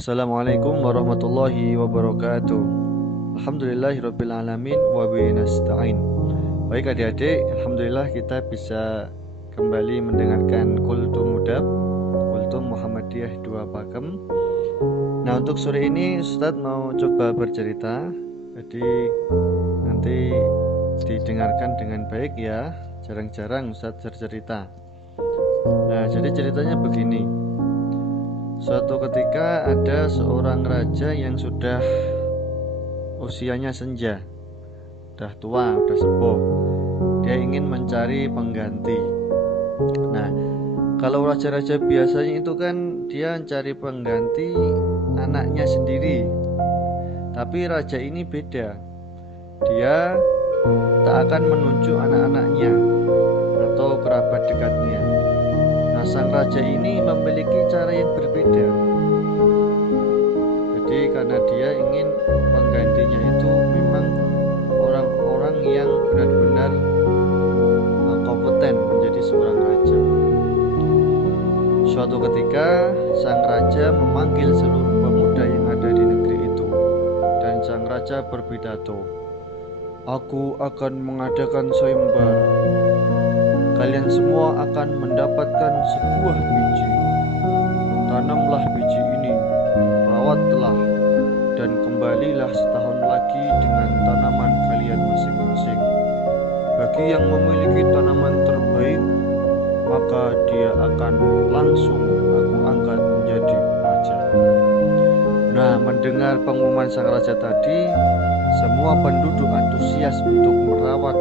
Assalamualaikum warahmatullahi wabarakatuh. Alhamdulillahirabbil alamin wa bihi nasta'in. Baik adik-adik, alhamdulillah kita bisa kembali mendengarkan Kultum Mudab, Kultum Muhammadiyah 2 Pakem. Nah, untuk sore ini Ustadz mau coba bercerita. Jadi nanti didengarkan dengan baik ya. Jarang-jarang Ustadz bercerita. Nah, jadi ceritanya begini. Suatu ketika ada seorang raja yang sudah usianya senja, udah tua, udah sepuh. Dia ingin mencari pengganti. Nah, kalau raja-raja biasanya itu kan dia mencari pengganti anaknya sendiri. Tapi raja ini beda. Dia tak akan menunjuk anak-anaknya atau kerabat dekatnya. Nah, sang raja ini memiliki cara yang berbeda. Jadi karena dia ingin penggantinya itu memang orang-orang yang benar-benar kompeten menjadi seorang raja. Suatu ketika sang raja memanggil seluruh pemuda yang ada di negeri itu, dan sang raja berpidato, "Aku akan mengadakan sayembara. Kalian semua akan mendapatkan sebuah biji. Tanamlah biji ini, rawatlah, dan kembalilah setahun lagi dengan tanaman kalian masing-masing. Bagi yang memiliki tanaman terbaik, maka dia akan langsung aku angkat menjadi raja." Nah, mendengar pengumuman sang raja tadi, semua penduduk antusias untuk merawat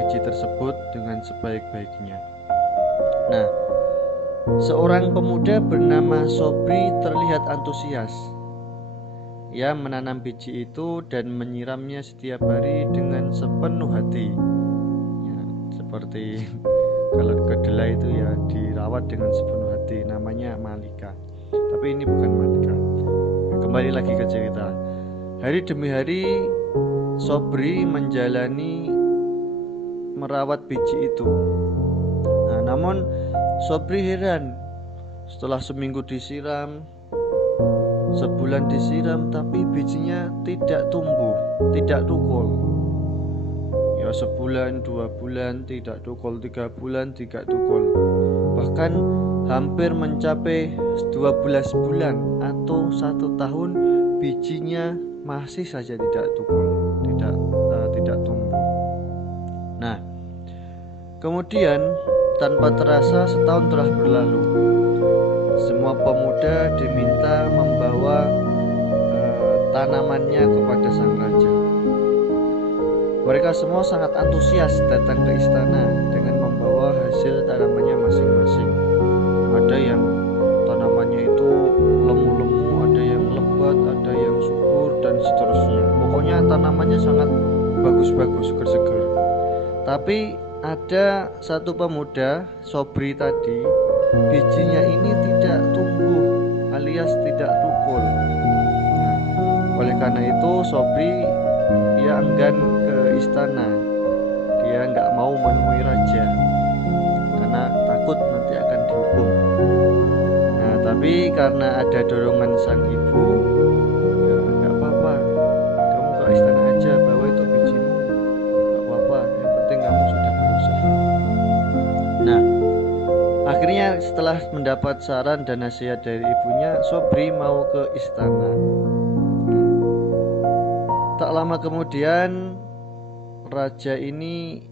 biji tersebut dengan sebaik-baiknya. Nah, seorang pemuda bernama Sobri terlihat antusias. Ia menanam biji itu dan menyiramnya setiap hari dengan sepenuh hati. Ya, seperti kalau kedelai itu ya dirawat dengan sepenuh hati, namanya Malika. Tapi ini bukan Malika. Kembali lagi ke cerita. Hari demi hari Sobri menjalani merawat biji itu. Nah, namun Sobri heran. Setelah seminggu disiram, sebulan disiram, tapi bijinya tidak tumbuh, tidak tukul. Ya, sebulan, 2 bulan tidak tukul, 3 bulan tidak tukul. Bahkan hampir mencapai 12 bulan atau 1 tahun, bijinya masih saja tidak tukul, tidak tumbuh. Nah, kemudian tanpa terasa setahun telah berlalu. Semua pemuda diminta membawa tanamannya kepada sang raja. Mereka semua sangat antusias datang ke istana dengan membawa hasil tanamannya masing-masing. Ada yang tanamannya itu lemu-lemu, ada yang lebat, ada yang subur, dan seterusnya. Pokoknya tanamannya sangat bagus-bagus, seger-seger. Tapi ada satu pemuda, Sobri tadi, bijinya ini tidak tumbuh alias tidak tukul. Nah, oleh karena itu Sobri dia enggan ke istana. Dia nggak mau menemui raja karena takut nanti akan dihukum. Nah, tapi karena ada dorongan sang ibu, ya nggak apa-apa, kamu ke istana aja, bawa itu bijimu, nggak apa-apa, yang penting kamu sudah berusaha. Nah, akhirnya setelah mendapat saran dan nasihat dari ibunya, Sobri mau ke istana. Tak lama kemudian raja ini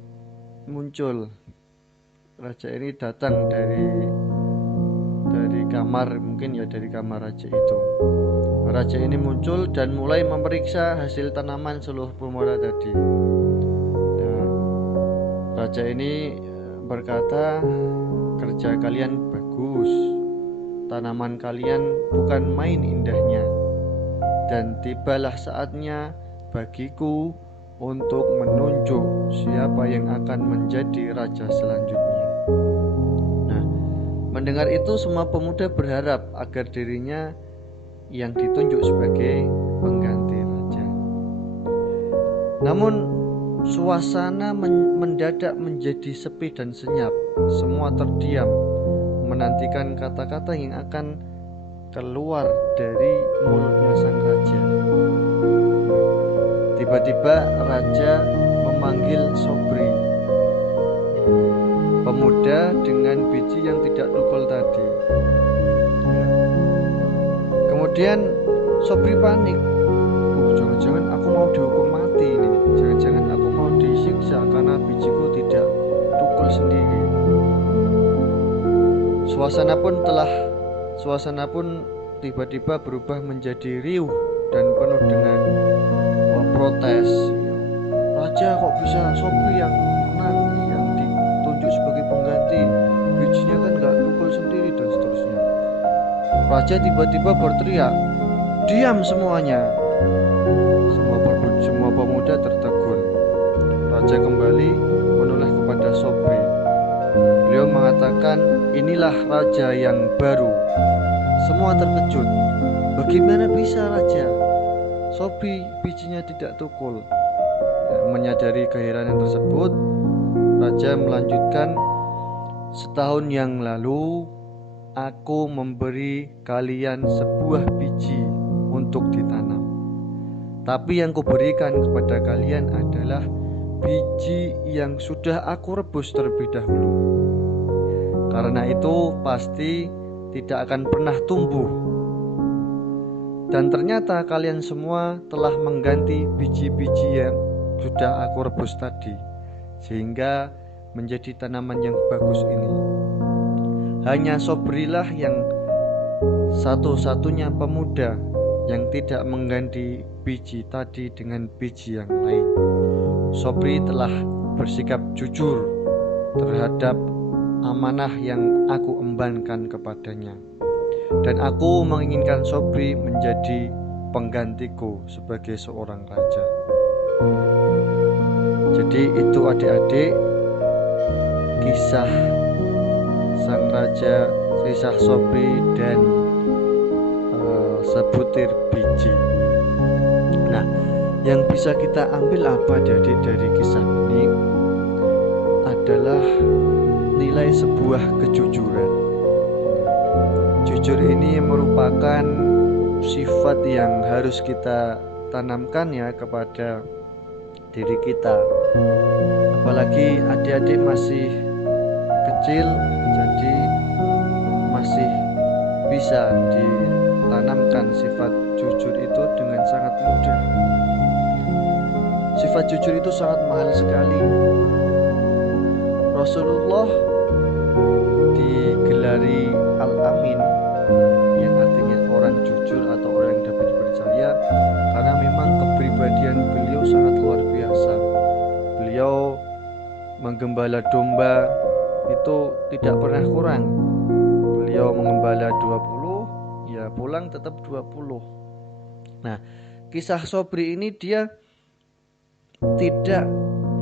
muncul. Raja ini datang dari kamar, mungkin ya dari kamar raja itu. Raja ini muncul dan mulai memeriksa hasil tanaman seluruh pemuda tadi. Nah, raja ini berkata, "Kerja kalian bagus, tanaman kalian bukan main indahnya, dan tibalah saatnya bagiku untuk menunjuk siapa yang akan menjadi raja selanjutnya." Nah, mendengar itu semua pemuda berharap agar dirinya yang ditunjuk sebagai pengganti raja. Namun suasana mendadak menjadi sepi dan senyap. Semua terdiam menantikan kata-kata yang akan keluar dari mulutnya sang raja. Tiba-tiba raja memanggil Sobri, pemuda dengan biji yang tidak tukul tadi. Kemudian Sobri panik. Jangan-jangan aku mau dihukum mati ini. Jangan-jangan aku mau disiksa karena bijiku tidak tukul sendiri. Suasana pun tiba-tiba berubah menjadi riuh dan penuh dengan protes. Raja kok bisa Sobri yang menang, yang ditunjuk sebagai pengganti, bijinya kan gak tukul sendiri dan seterusnya. Raja tiba-tiba berteriak, "Diam semuanya!" Semua pemuda tertegun. Raja kembali menoleh kepada Sobri. Beliau mengatakan, "Inilah raja yang baru." Semua terkejut. Bagaimana bisa raja? Sobri bijinya tidak tukul. Menyadari keheranan tersebut, raja melanjutkan, "Setahun yang lalu aku memberi kalian sebuah biji untuk ditanam. Tapi yang kuberikan kepada kalian adalah biji yang sudah aku rebus terlebih dahulu. Karena itu pasti tidak akan pernah tumbuh. Dan ternyata kalian semua telah mengganti biji-biji yang sudah aku rebus tadi, sehingga menjadi tanaman yang bagus ini. Hanya Sobrilah yang satu-satunya pemuda yang tidak mengganti biji tadi dengan biji yang lain. Sobri telah bersikap jujur terhadap amanah yang aku embankan kepadanya, dan aku menginginkan Sobri menjadi penggantiku sebagai seorang raja." Jadi itu adik-adik kisah sang raja, kisah Sobri dan sebutir biji. Nah, yang bisa kita ambil apa dari kisah ini adalah nilai sebuah kejujuran. Jujur ini merupakan sifat yang harus kita tanamkan ya kepada diri kita. Apalagi adik-adik masih kecil, jadi masih bisa ditanamkan sifat jujur itu dengan sangat mudah. Sifat jujur itu sangat mahal sekali. Rasulullah digelari Al-Amin, yang artinya orang jujur atau orang yang dapat dipercaya, karena memang kepribadian beliau sangat luar biasa. Beliau menggembala domba itu tidak pernah kurang. Beliau mengembala 20, ya pulang tetap 20. Nah, kisah Sobri ini dia tidak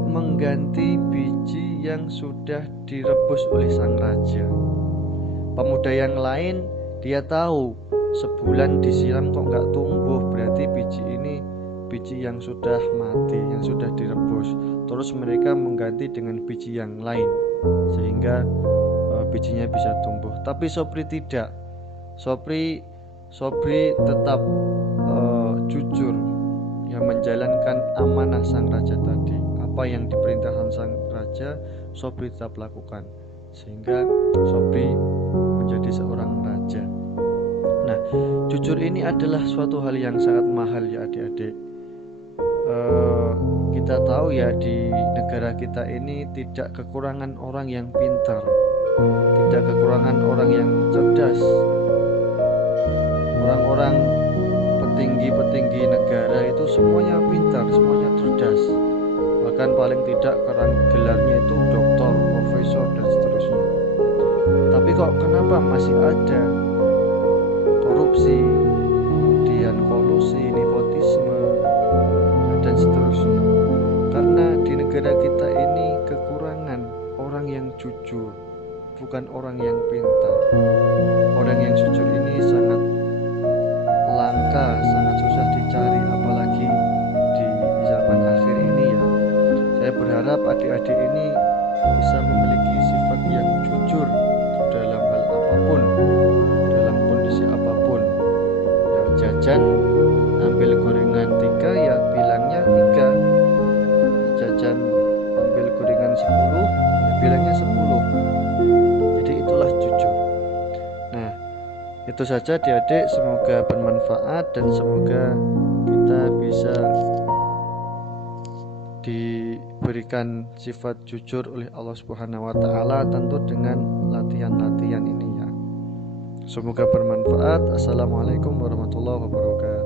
mengganti biji yang sudah direbus oleh sang raja. Pemuda yang lain dia tahu sebulan disiram kok nggak tumbuh, berarti biji ini biji yang sudah mati, yang sudah direbus. Terus mereka mengganti dengan biji yang lain sehingga bijinya bisa tumbuh. Tapi Sobri tidak. Sobri tetap jujur, yang menjalankan amanah sang raja tadi. Apa yang diperintahkan sang raja, Sobri tetap lakukan, sehingga Sobri menjadi seorang raja. Nah, jujur ini adalah suatu hal yang sangat mahal ya adik-adik. Kita tahu ya, di negara kita ini tidak kekurangan orang yang pintar, tidak kekurangan orang yang cerdas. Orang-orang petinggi negara itu semuanya pintar, semuanya cerdas. Bahkan paling tidak karena gelarnya itu doktor, profesor dan seterusnya. Tapi kok kenapa masih ada korupsi, kemudian kolusi, nepotisme dan seterusnya? Karena di negara kita ini kekurangan orang yang jujur, bukan orang yang pintar. Orang yang jujur ini sangat langka, sangat susah dicari, apalagi di zaman akhir ini ya. Saya berharap adik-adik ini bisa memiliki sifat yang jujur dalam hal apapun, dalam kondisi apapun. jajan ambil gorengan 3 ya bilangnya 3. Jajan ambil gorengan 10 ya bilangnya 10. Jadi itulah jujur. Nah, itu saja adik-adik, semoga bermanfaat dan semoga kita bisa diberikan sifat jujur oleh Allah Subhanahu wa taala, tentu dengan latihan-latihan ini ya. Semoga bermanfaat. Assalamualaikum warahmatullahi wabarakatuh.